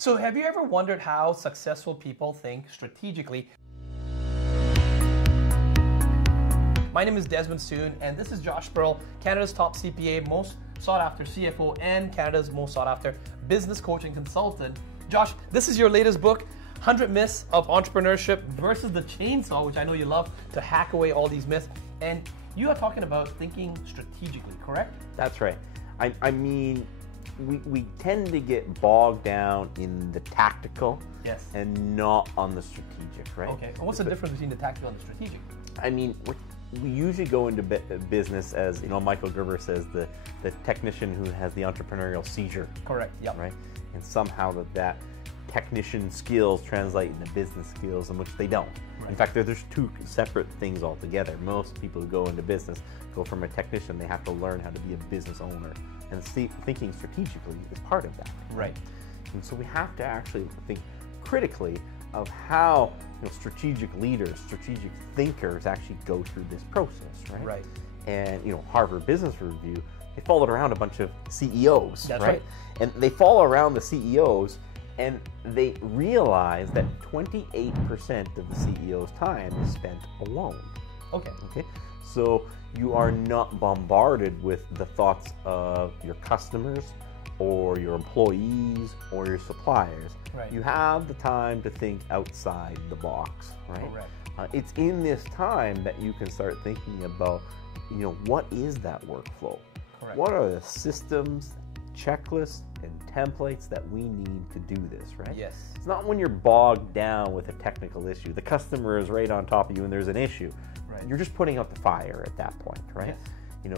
So have you ever wondered how successful people think strategically? My name is Desmond Soon, and this is Josh Spurrell, Canada's top CPA, most sought after CFO, and Canada's most sought after business coaching consultant. Josh, this is your latest book, 100 Myths of Entrepreneurship versus the Chainsaw, which I know you love to hack away all these myths. And you are talking about thinking strategically, correct? That's right. I mean, we tend to get bogged down in the tactical and not on the strategic, right? Okay, and what's the difference between the tactical and the strategic? I mean, we usually go into business as, Michael Gerber says, the technician who has the entrepreneurial seizure. Correct, yeah. Right? And somehow that technician skills translate into business skills in which they don't. Right. In fact, there's two separate things altogether. Most people who go into business go from a technician, they have to learn how to be a business owner. And thinking strategically is part of that. Right. And so we have to actually think critically of how strategic leaders, strategic thinkers actually go through this process, right? Right. And Harvard Business Review, they followed around a bunch of CEOs, That's right? And they follow around the CEOs, and they realize that 28% of the CEO's time is spent alone. Okay. Okay. So you are not bombarded with the thoughts of your customers or your employees or your suppliers. Right. You have the time to think outside the box, right? Correct. It's in this time that you can start thinking about, what is that workflow? Correct. What are the systems, checklists, and templates that we need to do this, right? Yes. It's not when you're bogged down with a technical issue. The customer is right on top of you and there's an issue. Right. You're just putting out the fire at that point, right? Yes.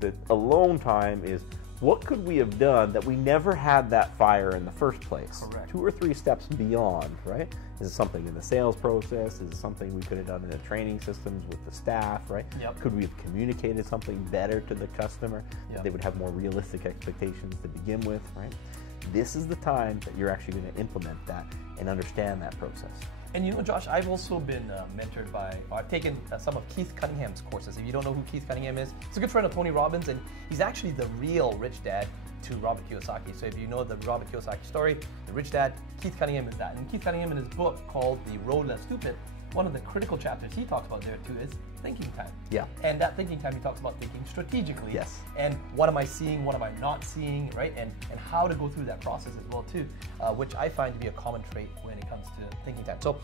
The alone time is, what could we have done that we never had that fire in the first place? Correct. 2 or 3 steps beyond, right? Is it something in the sales process? Is it something we could have done in the training systems with the staff, right? Yep. Could we have communicated something better to the customer? Yep. They would have more realistic expectations to begin with, right? This is the time that you're actually going to implement that and understand that process. And Josh, I've also been mentored I've taken some of Keith Cunningham's courses. If you don't know who Keith Cunningham is, he's a good friend of Tony Robbins, and he's actually the real rich dad to Robert Kiyosaki. So if you know the Robert Kiyosaki story, the rich dad, Keith Cunningham is that. And Keith Cunningham, in his book called The Road Less Stupid, one of the critical chapters he talks about there too is thinking time. Yeah. And that thinking time, he talks about thinking strategically. Yes. And what am I seeing, what am I not seeing, right? And how to go through that process as well too, which I find to be a common trait when it comes to thinking time. So,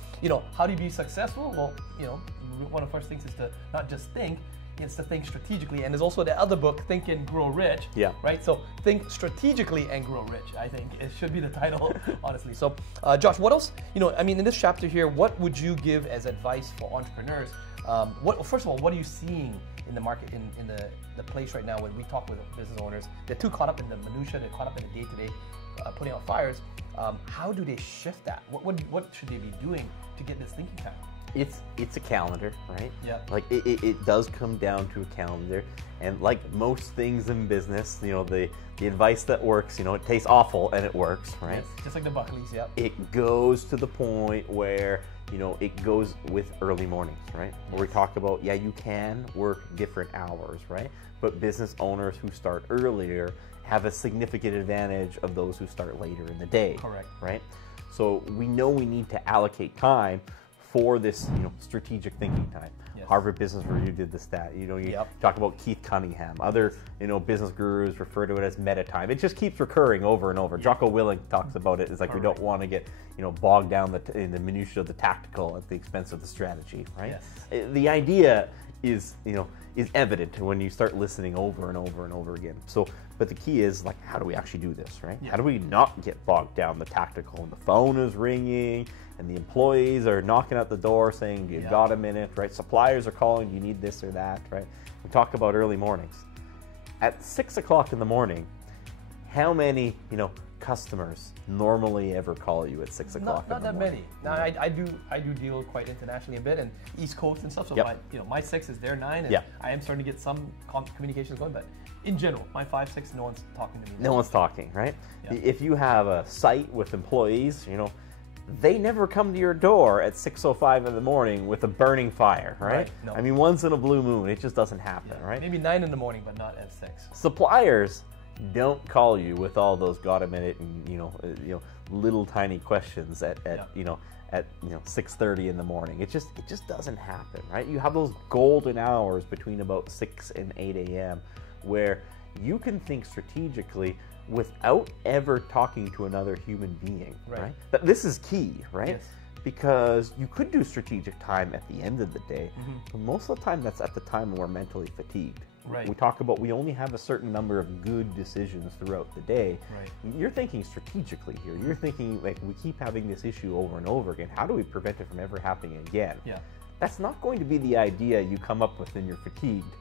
how do you be successful? Well, one of the first things is to not just think, it's to think strategically. And there's also the other book, Think and Grow Rich. Yeah. Right? So think strategically and grow rich, I think it should be the title, honestly. So Josh, what else, in this chapter here, what would you give as advice for entrepreneurs? First of all, what are you seeing in the market, in the place right now when we talk with business owners? They're too caught up in the minutia, they're caught up in the day-to-day putting out fires. How do they shift that? What should they be doing to get this thinking time? It's a calendar, right? Yeah. Like it does come down to a calendar, and like most things in business, the advice that works, it tastes awful and it works, right? Yes, just like the Buckleys, yeah. It goes to the point where it goes with early mornings, right? Where we talk about, you can work different hours, right? But business owners who start earlier have a significant advantage of those who start later in the day. Correct. Right? So we know we need to allocate time for this, strategic thinking time. Yes. Harvard Business Review did the stat. You talk about Keith Cunningham. Other, business gurus refer to it as meta time. It just keeps recurring over and over. Jocko Willink talks about it. It's like we don't want to get, bogged down in the minutiae of the tactical at the expense of the strategy, right? Yes. The idea is, is evident when you start listening over and over and over again. So, but the key is, like, how do we actually do this, right? Yeah. How do we not get bogged down the tactical, and the phone is ringing and the employees are knocking at the door saying, you've got a minute, right? Suppliers are calling, do you need this or that, right? We talk about early mornings. At 6 o'clock in the morning, how many, customers normally ever call you at 6 o'clock in the morning? Not that many. Now, I do deal quite internationally a bit, and East Coast and stuff, so my 6 is their 9, and I am starting to get some communications going, but in general, my 5, 6, no one's talking to me. No one's talking, right? Yeah. If you have a site with employees, they never come to your door at 6:05 in the morning with a burning fire, right? No. Once in a blue moon, it just doesn't happen, right? Maybe 9 in the morning, but not at 6. Suppliers, don't call you with all those got a minute and little tiny questions at 6:30 in the morning. It just doesn't happen, right? You have those golden hours between about 6 and 8 a.m. where you can think strategically without ever talking to another human being, right? But this is key, right? Yes. Because you could do strategic time at the end of the day, but most of the time that's at the time when we're mentally fatigued. Right. We talk about we only have a certain number of good decisions throughout the day. Right. You're thinking strategically here. You're thinking like we keep having this issue over and over again. How do we prevent it from ever happening again? Yeah. That's not going to be the idea you come up with when you're fatigued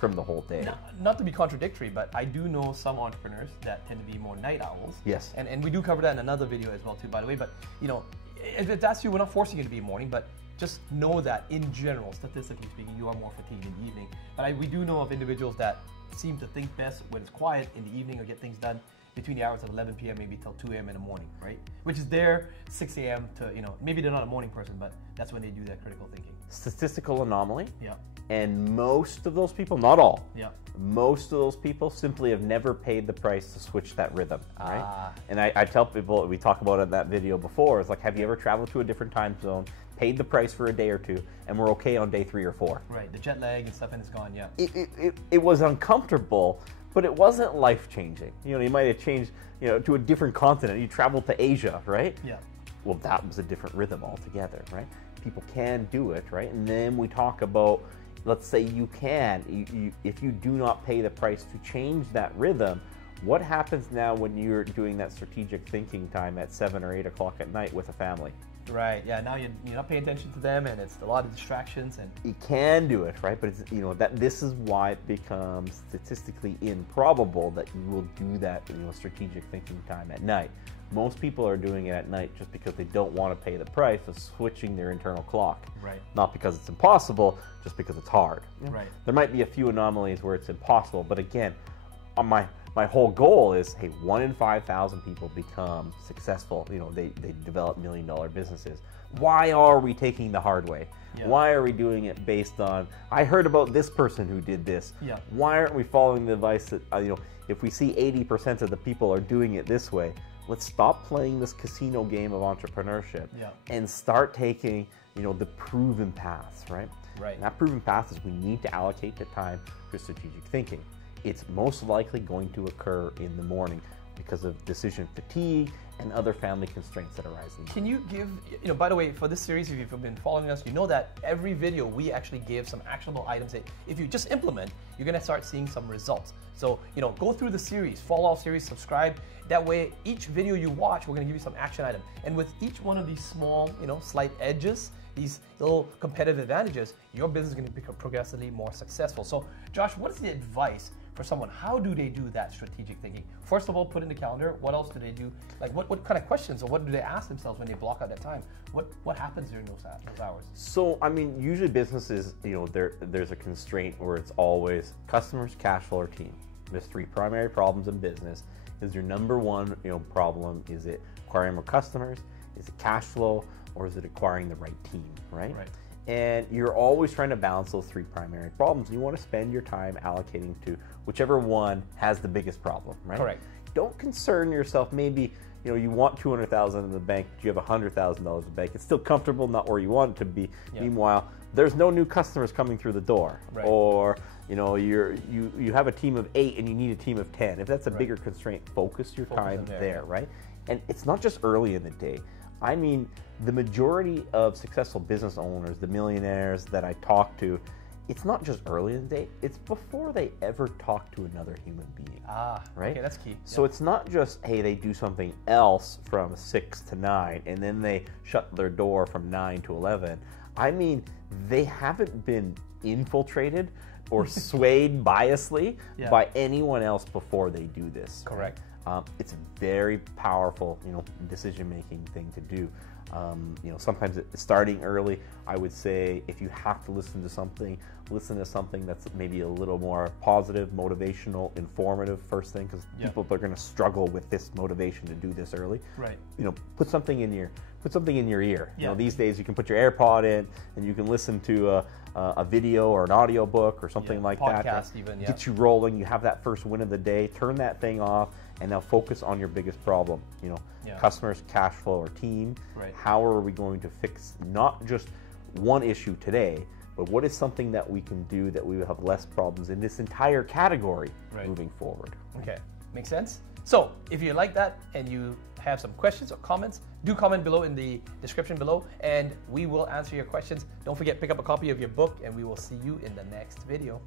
from the whole day. Not to be contradictory, but I do know some entrepreneurs that tend to be more night owls. Yes. And we do cover that in another video as well too, by the way. But if that's you, we're not forcing you to be morning, but just know that in general, statistically speaking, you are more fatigued in the evening. But we do know of individuals that seem to think best when it's quiet in the evening or get things done between the hours of 11 p.m. maybe till 2 a.m. in the morning, right? Which is their 6 a.m. to, maybe they're not a morning person, but that's when they do that critical thinking. Statistical anomaly. Yeah. And most of those people, not all, most of those people simply have never paid the price to switch that rhythm, right? And I tell people, we talk about it in that video before, it's like, have you ever traveled to a different time zone, paid the price for a day or two, and we're okay on day 3 or 4? Right, the jet lag and stuff, and it's gone, It was uncomfortable, but it wasn't life-changing. You might have changed, to a different continent. You traveled to Asia, right? Yeah. Well, that was a different rhythm altogether, right? People can do it, right? And then we talk about, let's say you can, if you do not pay the price to change that rhythm, what happens now when you're doing that strategic thinking time at 7 or 8 o'clock at night with a family? Right, yeah, now you're not paying attention to them, and it's a lot of distractions. And you can do it, right? But it's, this is why it becomes statistically improbable that you will do that strategic thinking time at night. Most people are doing it at night just because they don't want to pay the price of switching their internal clock. Right. Not because it's impossible, just because it's hard. Right. There might be a few anomalies where it's impossible, but again, my whole goal is, hey, 1 in 5,000 people become successful. They develop $1 million businesses. Why are we taking the hard way? Yeah. Why are we doing it based on, I heard about this person who did this. Yeah. Why aren't we following the advice that, if we see 80% of the people are doing it this way, let's stop playing this casino game of entrepreneurship and start taking, the proven paths, right? Right. And that proven path is we need to allocate the time for strategic thinking. It's most likely going to occur in the morning because of decision fatigue and other family constraints that arise in the Can you give, by the way, for this series, if you've been following us, you know that every video we actually give some actionable items that if you just implement, you're going to start seeing some results. So, go through the series, follow our series, subscribe. That way, each video you watch, we're going to give you some action item. And with each one of these small, slight edges, these little competitive advantages, your business is going to become progressively more successful. So, Josh, what is the advice for someone? How do they do that strategic thinking? First of all, put in the calendar. What else do they do? Like, what kind of questions or what do they ask themselves when they block out that time? What happens during those hours? So, usually businesses, there's a constraint where it's always customers, cash flow, or team. There's 3 primary problems in business. Is your number one, problem, is it acquiring more customers? Is it cash flow? Or is it acquiring the right team, right? Right. And you're always trying to balance those 3 primary problems. You want to spend your time allocating to whichever one has the biggest problem, right? Correct. Don't concern yourself. Maybe you want $200,000 in the bank, but you have $100,000 in the bank. It's still comfortable, not where you want it to be. Yeah. Meanwhile, there's no new customers coming through the door, right. Or you have a team of 8 and you need a team of 10. If that's a bigger constraint, focus your time there, right? And it's not just early in the day. I mean, the majority of successful business owners, the millionaires that I talk to, it's not just early in the day, it's before they ever talk to another human being. Right? Okay, that's key. So it's not just, hey, they do something else from 6 to 9 and then they shut their door from 9 to 11. I mean, they haven't been infiltrated or swayed biasly by anyone else before they do this. Correct. It's a very powerful, decision-making thing to do. Sometimes starting early, I would say if you have to listen to something that's maybe a little more positive, motivational, informative first thing, because people are going to struggle with this motivation to do this early. Right. Put something in your ear. These days you can put your AirPod in and you can listen to a video or an audio book or something like that. Podcast even, Get you rolling. You have that first win of the day. Turn that thing off and now focus on your biggest problem. Customers, cash flow, or team. Right. How are we going to fix not just one issue today, but what is something that we can do that we will have less problems in this entire category moving forward? Okay, makes sense. So if you like that and you have some questions or comments, do comment below in the description below and we will answer your questions. Don't forget, pick up a copy of your book and we will see you in the next video.